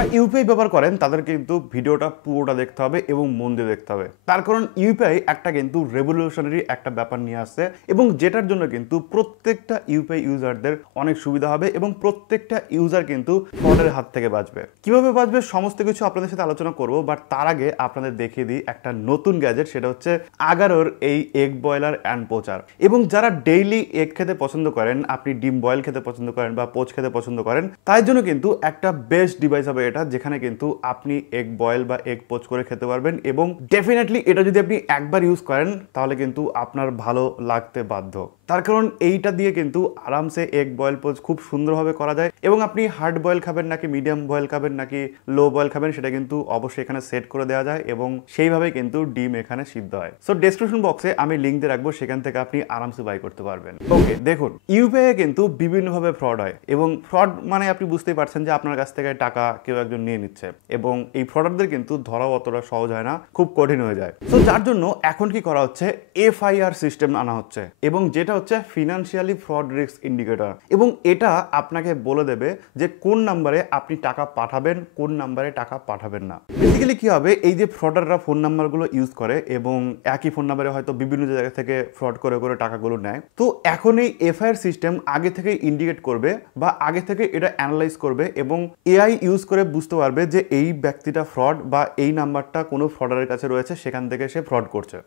যারা ইউপিআই ব্যবহার করেন তাদের কিন্তু ভিডিওটা পুরোটা দেখতে হবে এবং মন দিয়ে দেখতে হবে। তার কারণ ইউপিআই একটা কিন্তু রেভলিউশনারি একটা ব্যাপার নিয়ে আসছে এবং যেটার জন্য কিন্তু প্রত্যেকটা ইউপিআই ইউজারদের অনেক সুবিধা হবে এবং প্রত্যেকটা ইউজার কিন্তু ফ্রডের হাত থেকে বাঁচবে। কিভাবে বাঁচবে সমস্ত কিছু আপনাদের সাথে আলোচনা করব, বাট তার আগে আপনাদের দেখিয়ে দিই একটা নতুন গ্যাজেট, সেটা হচ্ছে আগারোর এই এগ বয়লার অ্যান্ড পোচার। এবং যারা ডেইলি এগ খেতে পছন্দ করেন, আপনি ডিম বয়েল খেতে পছন্দ করেন বা পোচ খেতে পছন্দ করেন, তাই জন্য কিন্তু একটা বেস্ট ডিভাইস হবে এটা, যেখানে কিন্তু আপনি এগ বয়েল বা এগ পোচ করে খেতে পারবেন। এবং ডেফিনেটলি এটা যদি আপনি একবার ইউজ করেন তাহলে কিন্তু আপনার ভালো লাগতে বাধ্য। তার কারণ এইটা দিয়ে কিন্তু আরামসে এগ বয়েল পোচ খুব সুন্দরভাবে করা যায় এবং আপনি হার্ড বয়েল খাবেন নাকি মিডিয়াম বয়েল খাবেন নাকি লো বয়েল খাবেন সেটা কিন্তু অবশ্যই এখানে সেট করে দেওয়া যায় এবং সেইভাবে কিন্তু ডিম এখানে সিদ্ধ হয়। সো ডেসক্রিপশন বক্সে আমি লিঙ্ক দিয়ে রাখবো, সেখান থেকে আপনি আরামসে বাই করতে পারবেন। ওকে, দেখুন ইউপিআই কিন্তু বিভিন্নভাবে ফ্রড হয় এবং ফ্রড মানে আপনি বুঝতেই পারছেন যে আপনার কাছ থেকে টাকা কেউ একজন নিয়ে নিচ্ছে এবং এই ফ্রডারদের কিন্তু ধরাও অতটা সহজ হয় না, খুব কঠিন হয়ে যায়। তো যার জন্য এখন কি করা হচ্ছে, এফআইআর সিস্টেম আনা হচ্ছে এবং যেটা হচ্ছে ফিনান্সিয়ালি ফ্রড রিস্ক ইন্ডিকেটর। এবং এটা আপনাকে বলে দেবে যে কোন নাম্বারে আপনি টাকা পাঠাবেন, কোন নাম্বারে টাকা পাঠাবেন না। বেসিক্যালি কি হবে, এই যে ফ্রডাররা ফোন নাম্বারগুলো ইউজ করে এবং একই ফোন নাম্বারে হয়তো বিভিন্ন জায়গা থেকে ফ্রড করে করে টাকাগুলো নেয়। তো এখন এই এফআইআর সিস্টেম আগে থেকে ইন্ডিকেট করবে বা আগে থেকে এটা অ্যানালাইজ করবে এবং এআই ইউজ করে বুঝতে পারবে যে এই ব্যক্তিটা ফ্রড বা এই নাম্বারটা কোনো ফ্রডারের কাছে রয়েছে, সেখান থেকে সে ফ্রড করছে।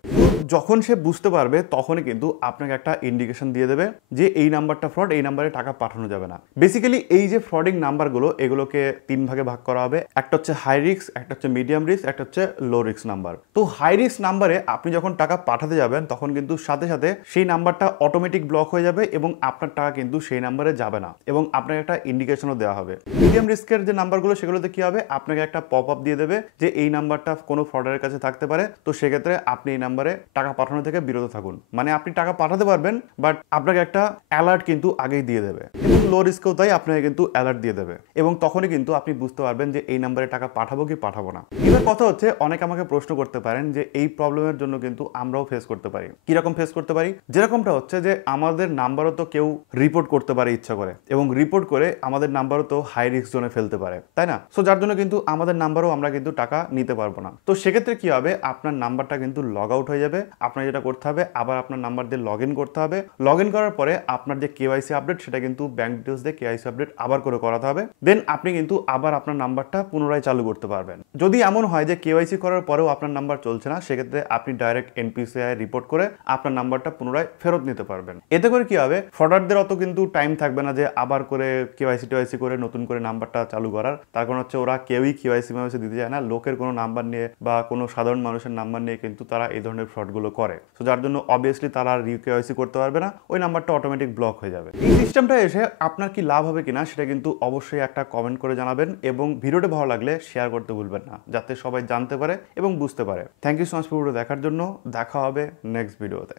যখন সে বুঝতে পারবে তখনই কিন্তু আপনাকে একটা ইন্ডিকেশন দিয়ে দেবে যে এই নাম্বারটা ফ্রড, এই নাম্বারে টাকা পাঠানো যাবে না। বেসিক্যালি এই যে ফ্রডিং নাম্বারগুলো, এগুলোকে তিন ভাগে ভাগ করা হবে। একটা হচ্ছে হাই রিস্ক, একটা হচ্ছে মিডিয়াম রিস্ক, একটা হচ্ছে লো রিস্ক নাম্বার। তো হাই রিস্ক নাম্বারে আপনি যখন টাকা পাঠাতে যাবেন তখন কিন্তু সাথে সাথে সেই নাম্বারটা অটোমেটিক ব্লক হয়ে যাবে এবং আপনার টাকা কিন্তু সেই নাম্বারে যাবে না এবং আপনাকে একটা ইন্ডিকেশনও দেওয়া হবে। মিডিয়াম রিস্কের যে নাম্বারগুলো সেগুলোতে কি হবে, আপনাকে একটা পপ আপ দিয়ে দেবে যে এই নাম্বারটা কোনো ফ্রডারের কাছে থাকতে পারে, তো সেক্ষেত্রে আপনি এই নাম্বারে টাকা পাঠানো থেকে বিরত থাকুন। মানে আপনি টাকা পাঠাতে পারবেন বাট আপনাকে একটা অ্যালার্ট কিন্তু আগেই দিয়ে দেবে। এবং লো রিস্কেও তাই আপনাকে কিন্তু অ্যালার্ট দিয়ে দেবে এবং তখনই কিন্তু আপনি বুঝতে পারবেন যে এই নাম্বারে টাকা পাঠাবো কি পাঠাবো না। এবার কথা হচ্ছে, অনেকে আমাকে প্রশ্ন করতে পারেন যে এই প্রবলেমের জন্য কিন্তু আমরাও ফেস করতে পারি। কিরকম ফেস করতে পারি, যেরকমটা হচ্ছে যে আমাদের নাম্বারও তো কেউ রিপোর্ট করতে পারে ইচ্ছা করে এবং রিপোর্ট করে আমাদের নাম্বারও তো হাই রিস্ক জোনে ফেলতে পারে, তাই না? সো যার জন্য কিন্তু আমাদের নাম্বারও আমরা কিন্তু টাকা নিতে পারবো না। তো সেক্ষেত্রে কি হবে, আপনার নাম্বারটা কিন্তু লগ আউট হয়ে যাবে। আপনার যেটা করতে হবে, আবার আপনার নাম্বার দিয়ে লগ ইন করতে হবে। লগ ইন করার পরে আপনার যে কেওয়াইসি আপডেট, সেটা কিন্তু ব্যাংক ডিটেলস দিয়ে কেওয়াইসি আপডেট আবার করে করাতে হবে। দেন আপনি কিন্তু আবার আপনার নাম্বারটা পুনরায় চালু করতে পারবেন। যদি এমন হয় যে কেওয়াইসি করার পরেও আপনার নাম্বার চলছে না, সেক্ষেত্রে আপনি ডাইরেক্ট এনপিসিআই রিপোর্ট করে আপনার নাম্বারটা পুনরায় ফেরত নিতে পারবেন। এতে করে কি হবে, ফ্রডারদের অত কিন্তু টাইম থাকবে না যে আবার করে কেওয়াইসি করে নতুন করে নাম্বারটা চালু করার। তার কারণ হচ্ছে ওরা কেউই কেওয়াইসি দিতে যায় না, লোকের কোনো নাম্বার নিয়ে বা কোনো সাধারণ মানুষের নাম্বার নিয়ে কিন্তু তারা এই ধরনের ফ্রডগুলো করে। তো যার জন্য অবভিয়াসলি তারা কেওয়াইসি করতে পারবে না, ওই নাম্বারটা অটোমেটিক ব্লক হয়ে যাবে। এই সিস্টেমটা এসে আপনার কি লাভ হবে কিনা সেটা কিন্তু অবশ্যই একটা কমেন্ট করে জানাবেন এবং ভিডিওটা ভালো লাগলে শেয়ার করতে ভুলবেন না, যাতে সবাই জানতে পারে এবং বুঝতে পারে। থ্যাংক ইউ সো মাচ ভিডিওটা দেখার জন্য। দেখা হবে নেক্সট ভিডিওতে।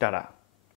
টাটা।